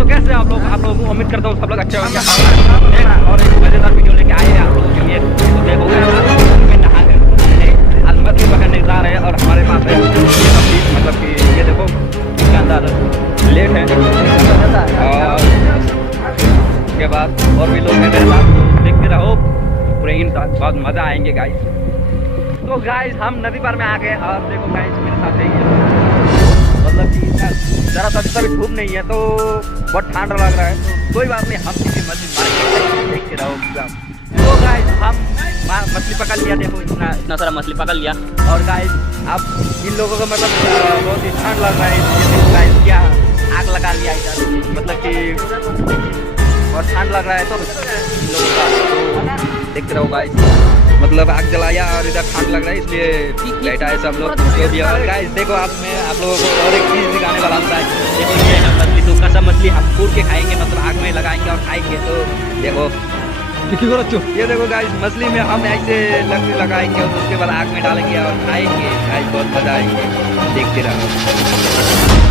तो कैसे आप लोगों को उम्मीद करता हूँ सब लोग अच्छे होंगे और एक मजेदार वीडियो लेके आए हैं आप लोगों के लिए। तो देखो में नहा कर आज मछली पकड़ने जा रहे हैं और हमारे पास है मतलब कि ये देखो इसके अंदर लेट है और उसके बाद और भी लोग हैं मेरे साथ, तो देखते रहो पूरे इन बहुत मज़ा आएंगे गाइस। तो गाइस हम नदी पार में आ गए और देखो गाइस मेरे साथ है ये मतलब कि ज़रा सा भी धूप नहीं है तो बहुत ठंड लग रहा है, तो कोई बात नहीं हम किसी मछली मार के देखते रहो। तो गाइस हम मछली पकड़ लिया, देखो इतना सारा मछली पकड़ लिया और गाइस अब इन लोगों को मतलब बहुत ही ठंड लग रहा है इसलिए गाइस क्या आग लगा लिया इधर, मतलब कि बहुत ठंड लग रहा है तो इन लोगों का देखते रहो गाइस मतलब आग जलाया और इधर ठंड लग रहा है इसलिए बैठा है सब लोग जो भी। और गाइस देखो आप लोगों को और एक चीज़ दिखाने वाला होता है, देखो ये है मछली, तो कसा मछली हम फूल के खाएंगे मतलब आग में लगाएंगे और खाएंगे। तो देखो ये देखो गाइस मछली में हम ऐसे लकड़ी लगाएंगे और उसके बाद आग में डालेंगे और खाएंगे गाइस, बहुत मजा आएंगे, देखते रहो।